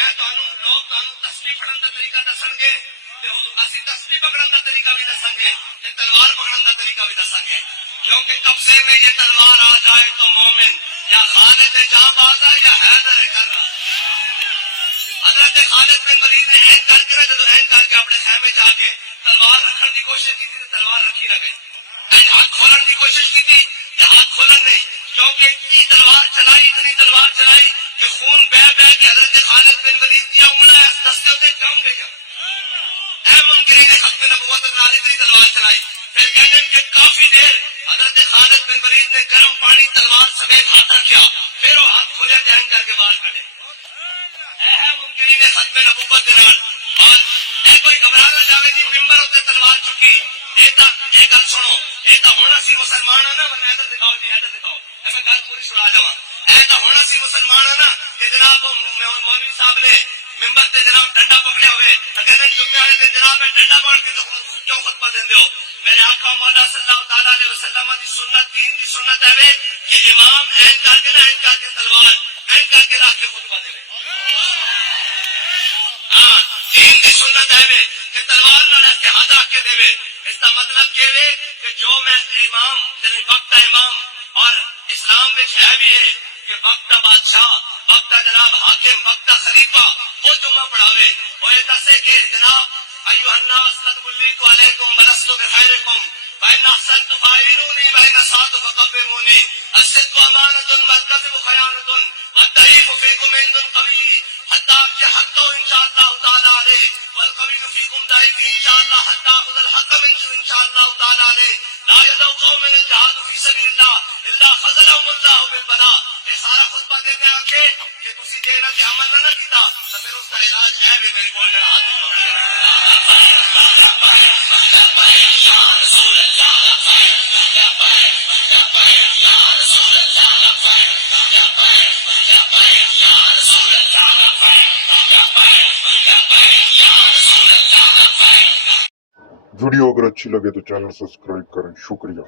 میں لوگ تسبیح پڑھن کا طریقہ دسن گے، اسی تسبیح پکڑن کا طریقہ بھی دسیں گے، تلوار پکڑن کا طریقہ بھی دسیں گے، کیونکہ قبضے میں یہ تلوار آ جائے تو مومن یا خالد جاں بازا یا حیدر کرا۔ حضرت خالد بن ولید نے این کر کے جب این کر کے اپنے خیمے جا کے تلوار رکھنے کی کوشش کی تھی تو تلوار رکھی نہ گئی، ہاتھ کھولنے کی کوشش کی تھی کہ ہاتھ کھولن نہیں، کیونکہ اتنی تلوار چلائی کہ خون بہ بہ کے حضرت خالد بن ولید کی انگلیاں اس دستے ہوتے جم گئی۔ اے منکرین ختم نبوت نے اتنی تلوار چلائی، پھر کہنے کہ کافی دیر حضرت خالد بن ولید نے گرم پانی تلوار سمیت ہاتھ رکھا، پھر وہ ہاتھ کھولیا جائن کر کے باہر کھڑے۔ اے ہے منکرین ختم نبوت دے نال، اور اے کوئی گھبرا نہ جاوے جی ممبر اتنے تلوار چکی، یہ گل سنو، یہ تو ہونا سی مسلمان ہے نا، ورنہ ادھر دکھاؤ جی ادھر دکھاؤ، میں گل پوری سنا جاواں، اے تو ہونا سی مسلمان ہے نا کہ جناب مولوی صاحب نے ممبر تے جناب ڈنڈا پکڑیا ہوئے تو کہتے ہیں جمعے والے دن جناب ڈنڈا پکڑ کے کیوں خطبہ دیندے ہو؟ میرے آقا مولا صلی اللہ تعالیٰ علیہ وسلم دی سنت، دین دی سنت ہے کہ امام این کر کے نہ این کر کے تلوار این کر کے رکھ کے خطبہ دے۔ ہاں دین دی سنت ہے کہ تلوار نہ رکھ کے ہاتھ رکھ کے دے۔ اس کا مطلب یہ ہے کہ جو میں امام یعنی وقت امام اور اسلام میں ہے بھی ہے کہ وقت بادشاہ، وقت جناب حاکم، وقت خلیفہ وہ جمعہ پڑھاوے، وہ یہ دسے کہ جناب ایھا الناس قد ولیت علیکم ولست بخیرکم فإن أحسنت فأعینونی وإن أسأت فکبرونی الصدق امانۃ والکذب خیانۃ والضعیف فیکم عند القوی حتی حق ان شاء اللہ تعالی علیہ والقوی فیکم ضعیف ان شاء اللہ حتی اخذ الحق منکم ان شاء اللہ تعالی علیہ لا يدع قوم الجہاد فی سبیل اللہ الا خذلهم اللہ بالبلاء۔ یہ سارا خطبہ دینے آ کے کہ تسی جے نہ کہ عمل نہ کیتا تو پھر اس کا علاج ہے بھی میرے کو جڑا ہاتھ جوڑ کے ویڈیو اگر اچھی لگے تو چینل سبسکرائب کریں، شکریہ۔